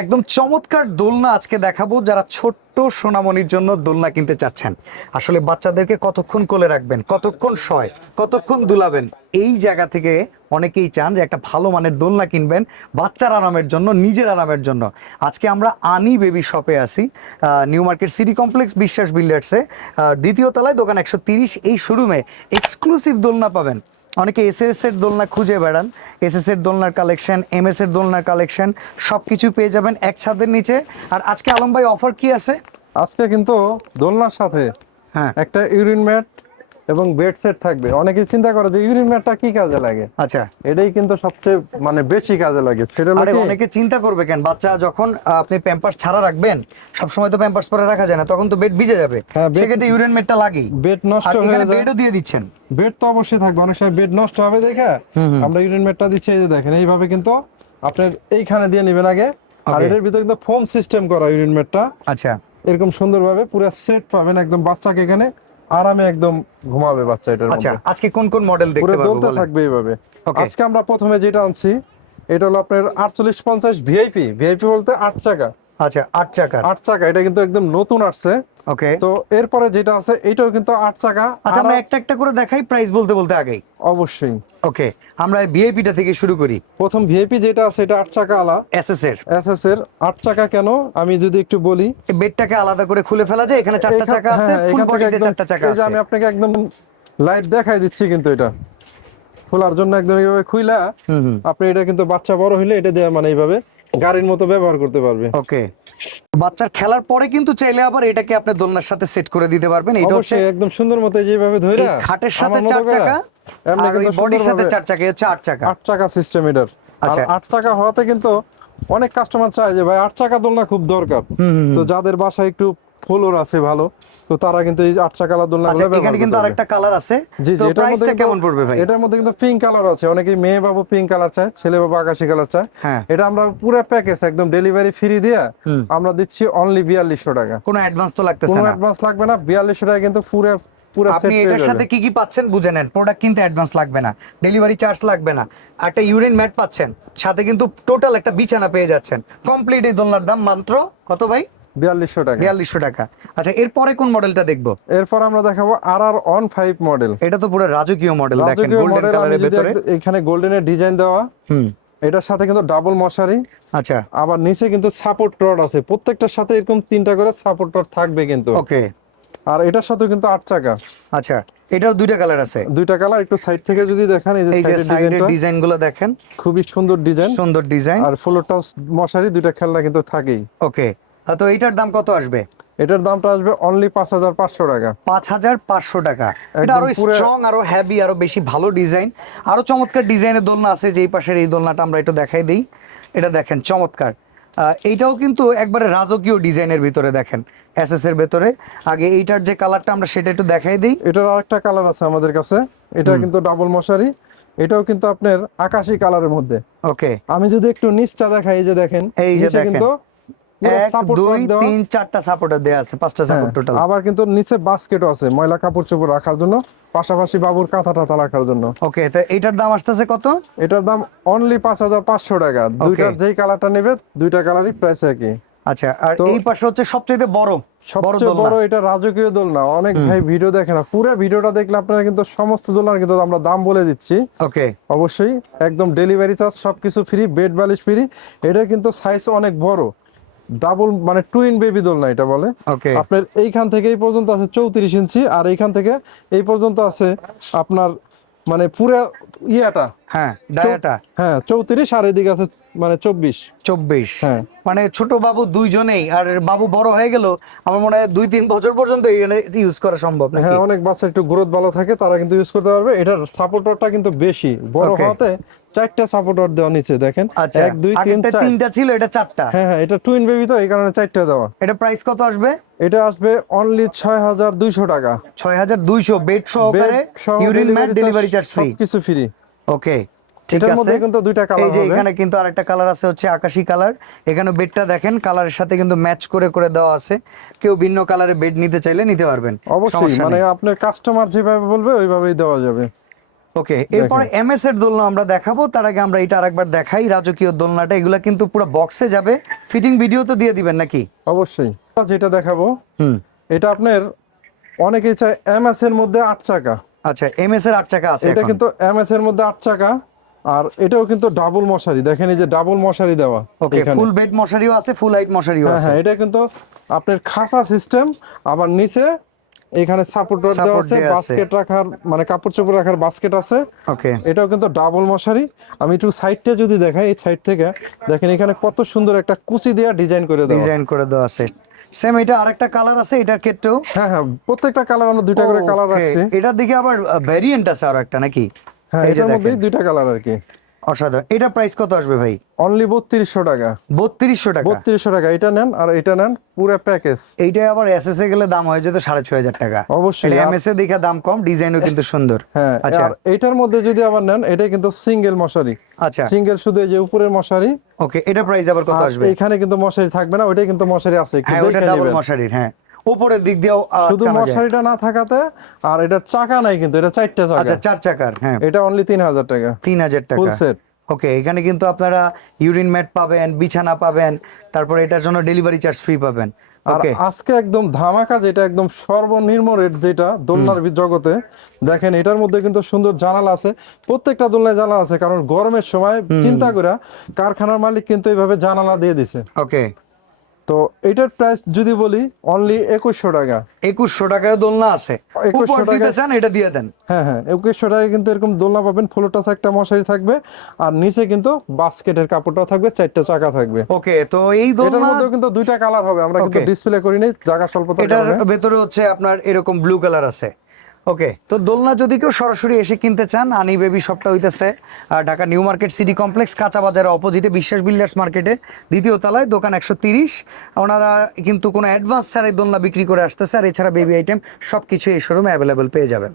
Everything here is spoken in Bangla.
একদম চমৎকার দোলনা আজকে দেখাবো, যারা ছোট্ট সোনামণির জন্য দোলনা কিনতে চাচ্ছেন। আসলে বাচ্চাদেরকে কতক্ষণ কোলে রাখবেন, কতক্ষণ শয়, কতক্ষণ দুলাবেন, এই জায়গা থেকে অনেকেই চান যে একটা ভালো মানের দোলনা কিনবেন বাচ্চার আরামের জন্য, নিজের আরামের জন্য। আজকে আমরা আনি বেবি শপে আছি, নিউ মার্কেট সিটি কমপ্লেক্স বিশ্বাস বিল্ডার্সে, দ্বিতীয় তলায়, দোকান 130। এই শোরুমে এক্সক্লুসিভ দোলনা পাবেন। অনেকে এসএস এর দোলনা খুঁজে বেড়ান, এসএস এর দোলনার কালেকশন, এমএস এর দোলনার কালেকশন সব কিছু পেয়ে যাবেন এক ছাদের নিচে। আর আজকে আলম ভাই অফার কি আছে? আজকে কিন্তু দোলনার সাথে একটা ইউরিন ম্যাট এবং বেড সেট থাকবে। অনেকে চিন্তা করে যে ইউরিন ম্যাটটা কি কাজে লাগে। আচ্ছা, এটাই কিন্তু সবচেয়ে বেশি কাজে লাগে। সেটা আরে অনেকে চিন্তা করবে কেন, বাচ্চা যখন আপনি প্যাম্পার্স ছাড়া রাখবেন, সবসময় তো প্যাম্পার্স পরে রাখা যায় না, তখন তো বেড ভিজে যাবে, সেক্ষেত্রে ইউরিন ম্যাটটা লাগেই। বেড নষ্ট হয়ে যায়, বেডও দিয়ে দিচ্ছেন। বেড তো অবশ্যই থাকবে, অনেক সময় বেড নষ্ট হবে দেখে আমরা ইউরিন ম্যাটটা দিচ্ছি। এই যে দেখেন, এইভাবে কিন্তু আপনার এইখানে দিয়ে নেবেন আগে। আর এর ভিতরে কিন্তু ফোম সিস্টেম করা ইউরিন ম্যাটটা। আচ্ছা, এরকম সুন্দরভাবে পুরো সেট পাবেন, একদম বাচ্চাকে এখানে আরামে একদম ঘুমাবে বাচ্চা এটার মধ্যে। আচ্ছা, আজকে কোন কোন মডেল দেখতে পাবো? দোলতে থাকবে এইভাবে। আজকে আমরা প্রথমে যেটা আনছি এটা হলো আপনার 4850 ভিআইপি। ভিআইপি বলতে 8 চাকা। আচ্ছা, 8 চাকা। 8 চাকা, এটা কিন্তু একদম নতুন আসছে। ওকে, তো এরপরে যেটা আছে এটাও কিন্তু 8 চাকা। আচ্ছা, আমরা একটা একটা করে দেখাই, প্রাইস বলতে বলতে আগেই। অবশ্যই। ওকে, আমরা ভিআইপিটা থেকে শুরু করি। প্রথম ভিআইপি যেটা আছে এটা 8 চাকা আলা এসএস এর। এসএস এর 8 চাকা কেন আমি যদি একটু বলি, এই বেডটাকে আলাদা করে খুলে ফেলা যায়, এখানে 4টা চাকা আছে, ফুল বডিতে 4টা চাকা এই যে আছে। আমি আপনাকে একদম লাইভ দেখাই দিচ্ছি, কিন্তু এটা খোলার জন্য একদম এইভাবে খুইলা আপনি এটা কিন্তু বাচ্চা বড় হইলে এটা দিয়ে মানে এইভাবে গাড়ির মতো ব্যবহার করতে পারবে। ওকে, বাচ্চার খেলার পরে কিন্তু চাইলে আবার এটাকে আপনি দোলনার সাথে সেট করে দিতে পারবেন। এটা হচ্ছে একদম সুন্দর মতো যেভাবে ধইরা খাটের সাথে 4 চাকা, এমনি আর কিন্তু বডির সাথে 4 চাকা, হচ্ছে 8 চাকা। 8 চাকা সিস্টেম এটার। আচ্ছা, 8 চাকা হওয়াতে কিন্তু অনেক কাস্টমার চায় যে ভাই 8 চাকা দোলনা খুব দরকার। তো যাদের বাসায় একটু ফ্লোর আছে ভালো, তো তারা কিন্তু এই 8 চাকা দোলনাগুলো ব্যবহার করতে পারে। এখানে কিন্তু আরেকটা কালার আছে। তো প্রাইসটা কেমন পড়বে ভাই? এটার মধ্যে কিন্তু পিঙ্ক কালার আছে। অনেকেই মেয়ে বাবু পিঙ্ক কালার চায়, ছেলে বাবু আকাশী কালার চায়। হ্যাঁ, এটা আমরা পুরো প্যাকেজ একদম ডেলিভারি ফ্রি দিয়ে আমরা দিচ্ছি অনলি 4200 টাকা। কোনো অ্যাডভান্স তো লাগতেছে না? কোনো অ্যাডভান্স লাগবে না। 4200 টাকা কিন্তু পুরো আপনি এটার সাথে কি কি পাচ্ছেন বুঝে নেন। প্রোডাক্ট কিনতে অ্যাডভান্স লাগবে না, ডেলিভারি চার্জ লাগবে না, একটা ইউরিন ম্যাট পাচ্ছেন, সাথে কিন্তু টোটাল একটা বিছানা পেয়ে যাচ্ছেন। কমপ্লিট এই দোলনার দাম মাত্র কত ভাই? 4200 টাকা। 4200 টাকা। আচ্ছা, এরপরে কোন মডেলটা দেখবো? এরপর আমরা দেখাবো RR on 5 মডেল। এটা তো পুরো রাজকীয় মডেল, দেখেন গোল্ডেন কালারের ভিতরে, এখানে গোল্ডেনের ডিজাইন দেওয়া। এটার সাথে কিন্তু ডাবল মশারি। আচ্ছা, আবার নিচে কিন্তু সাপোর্ট রড আছে, প্রত্যেকটার সাথে এরকম 3টা করে সাপোর্ট রড থাকবে কিন্তু। ওকে, আর এটার সাথে কিন্তু 8 চাকা। আচ্ছা, এটার দুইটা কালার আছে। দুইটা কালার, একটু সাইড থেকে যদি দেখেন, এই যে সাইডের ডিজাইনগুলো দেখেন, খুবই সুন্দর ডিজাইন, সুন্দর ডিজাইন। আর ফ্লোর টাচ মশারি দুইটা খেলনা কিন্তু থাকেই। ওকে, তো এইটার দাম কত আসবে? এটার দামটা আসবে অনলি 5500 টাকা। 5500 টাকা। এটা আরো স্ট্রং, আরো হেভি, আরো বেশি ভালো ডিজাইন, আরো চমৎকার ডিজাইনের দোলনা আছে। যেই পাশের এই দোলনাটা আমরা একটু দেখাই দিই, এটা দেখেন চমৎকার। এইটাও কিন্তু একবারে রাজকীয় ডিজাইনের ভিতরে, দেখেন এসএস এর ভিতরে। আগে এইটার যে কালারটা আমরা সেটা একটু দেখাই দিই। এটার আরেকটা কালার আছে আমাদের কাছে, এটা কিন্তু ডাবল মশারি, এটাও কিন্তু আপনার আকাশী কালারের মধ্যে। ওকে, আমি যদি একটু নিচটা দেখাই, এই যে দেখেন, এই যে দেখেন কিন্তু 1 2 3 4টা সাপোর্টার দেয়া আছে, 5টা সাপোর্ট টোটাল। আবার কিন্তু নিচে বাস্কেটও আছে ময়লা কাপড় চোপড় রাখার জন্য, পাশাপাশি বাবুর কাঁথা টাথা রাখার জন্য। ওকে, তো এইটার দাম আসতেছে কত? এটার দাম অনলি 5500 টাকা। দুইটার যেই কালারটা নেবে, দুইটা কালারই প্রাইস একই। আচ্ছা, আর এই পাশে হচ্ছে সবচেয়ে বড় বড় এটা রাজকীয় দোলনা। অনেক ভাই ভিডিও দেখে না, পুরো ভিডিওটা দেখলে আপনারা কিন্তু সমস্ত দোলনার কিন্তু আমরা দাম বলে দিচ্ছি। ওকে, অবশ্যই একদম ডেলিভারি চার্জ সবকিছু ফ্রি, বেড বালিশ ফ্রি। এটা কিন্তু সাইজ অনেক বড়, ডাবল মানে টুইন বেবি দোলনা এটা বলে। আপনার এইখান থেকে এই পর্যন্ত আছে 34 ইঞ্চি, আর এইখান থেকে এই পর্যন্ত আছে আপনার মানে পুরো ইয়াটা, হ্যাঁ ডায়াটা, হ্যাঁ 34, আর এদিকে আছে মানে 24। হ্যাঁ, মানে ছোট বাবু দুইজনেই, আর বাবু বড় হয়ে গেল, আমার মনে হয় 2-3 বছর পর্যন্ত ইউজ করা সম্ভব নাকি? হ্যাঁ, অনেক বাচ্চা একটু গ্রোথ ভালো থাকে, তারা কিন্তু ইউজ করতে পারবে। এটার সাপোর্টারটা কিন্তু বেশি বড় হওয়াতে 4টা সাপোর্টার দেওয়া নিচে দেখেন। 1 2 3 4, 3টা ছিল, এটা 4টা। হ্যাঁ, এটা টুইন বেবি তো এই কারণে 4টা দেওয়া। এটা প্রাইস কত আসবে? এটা আসবে অনলি 6200 টাকা। 6200, বেড সহকারে, urine mat, delivery charge free, সবকিছু ফ্রি। ওকে, ঠিক আছে। মধ্যে কিন্তু দুইটা কালার এই যে হবে। এখানে কিন্তু আরেকটা কালার আছে, হচ্ছে আকাশী কালার। এখানে বেডটা দেখেন কালারের সাথে কিন্তু ম্যাচ করে করে দেওয়া আছে। কেউ ভিন্ন কালারে বেড নিতে চাইলে নিতে পারবেন, অবশ্যই। মানে আপনার কাস্টমার যেভাবে বলবে ওইভাবেই দেওয়া যাবে। ওকে, এরপরে এমএস এর দোলনা আমরা দেখাবো, তার আগে আমরা এটা আরেকবার দেখাই। রাজকীয় দোলনাটা এগুলা কিন্তু পুরো বক্সে যাবে, ফিটিং ভিডিও তো দিয়ে দিবেন নাকি? অবশ্যই। যেটা দেখাবো হুম, এটা আপনার অনেকেই চায় এমএস এর মধ্যে 8 চাকা। আচ্ছা, এমএস এর 8 চাকা আছে এটা এখন? কিন্তু এমএস এর মধ্যে 8 চাকা, আর এটাও কিন্তু ডাবল মশারি, দেখেন এই যে ডাবল মশারি দেওয়া। ওকে, এখানে ফুল বেড মশারিও আছে, ফুল হাইট মশারিও হ্যাঁ আছে। হ্যাঁ, এটা কিন্তু আপনার খাসা সিস্টেম, আবার নিচে এখানে সাপোর্ট রড দেওয়া Support আছে, দেয়া আছে। বাস্কেট রাখার মানে কাপড় চোপড় রাখার বাস্কেট আছে। ওকে, এটাও কিন্তু ডাবল মশারি। আমি একটু সাইডটা যদি দেখাই, এই সাইড থেকে দেখেন এখানে কত সুন্দর একটা কুচি দেওয়া ডিজাইন করে দেওয়া। ডিজাইন করে দেওয়া আছে। সেম এটা আরেকটা কালার আছে এটার ক্ষেত্রেও? হ্যাঁ হ্যাঁ, প্রত্যেকটা কালার আমরা দুইটা করে কালার Okay, রাখছি। এটার দিকে আবার ভেরিয়েন্ট আছে আরো একটা নাকি? হ্যাঁ, এই যে এটার মধ্যেই দেখেন, দুইটা কালার আর কি। অসাধারণ। এটা প্রাইস কত আসবে ভাই? অনলি 3200 টাকা। 3200 টাকা? 3200 টাকা, এটা নেন আর এটা নেন পুরো প্যাকেজ। এইটাই আবার এসএস এ গেলে দাম হয়ে যেত 6500 টাকা। অবশ্যই। এটা এমএস এ দেখে দাম কম, ডিজাইনও কিন্তু সুন্দর। হ্যাঁ, আচ্ছা আর এটার মধ্যে যদি আবার নেন, এটা কিন্তু সিঙ্গেল মশারি, আচ্ছা, সিঙ্গেল শুধু এই যে উপরের মশারি। ওকে, এটা প্রাইস আবার কত আর আসবে? এখানে কিন্তু মশারি থাকবে না, ওইটাই কিন্তু মশারি আছে, একটু হ্যাঁ, ওটা দেখে ডাবল নেবেন। মশারির, হ্যাঁ, উপরের দিক দিয়েও শুধু আটকানো যায়। মশারিটা না থাকাতে, আর এটা চাকা নাই কিন্তু, এটা 4টা চাকা। আচ্ছা, 4 চাকার, হ্যাঁ, এটা অনলি 3000 টাকা 3000 ফুল টাকা। সেট। ওকে, এখানে কিন্তু আপনারা ইউরিন ম্যাট পাবেন, বিছানা পাবেন, তারপরে এটার জন্য ডেলিভারি চার্জ ফ্রি পাবেন। আর ওকে, আজকে একদম ধামাকা, যেটা একদম সর্বনিম্ন রেট, যেটা দোলনার জগতে দেখেন, এটার মধ্যে কিন্তু সুন্দর জানালা আছে, প্রত্যেকটা দোলনায় জানালা আছে, কারণ গরমের সময় চিন্তা করে কারখানার মালিক কিন্তু এইভাবে জানালা দিয়ে দিছে। ওকে, তো এটার প্রাইস যদি বলি অনলি 2100 টাকা। 2100 টাকায় দোলনা আছে, 2100 উপর দিতে টাকায়। চান এটা দিয়ে দেন। হ্যাঁ হ্যাঁ, 2100 টাকায় কিন্তু এরকম দোলনা পাবেন, ফুল টাচ একটা মশারি থাকবে, আর নিচে কিন্তু বাস্কেটের কাপড়টাও থাকবে, 4টা চাকা থাকবে। ওকে, তো এই এটার দোলনা, মধ্যেও কিন্তু দুইটা কালার হবে, আমরা কিন্তু Okay. ডিসপ্লে করি নাই জায়গা স্বল্পতার এটার কারণে। ভেতরে হচ্ছে আপনার এরকম ব্লু কালার আছে। ওকে, তো দোলনা যদি কেউ সরাসরি এসে কিনতে চান, আনি বেবি শপটা হইতেছে Dhaka new market city complex, কাঁচা বাজারের অপোজিটে বিশ্বাস বিল্ডার্স মার্কেটের দ্বিতীয় তলায়, দোকান 130। ওনারা কিন্তু কোনো অ্যাডভান্স ছাড়াই দোলনা বিক্রি করে আসতেছে, আর এছাড়া বেবি আইটেম সব কিছু এই শোরুমে অ্যাভেলেবেল পেয়ে যাবেন।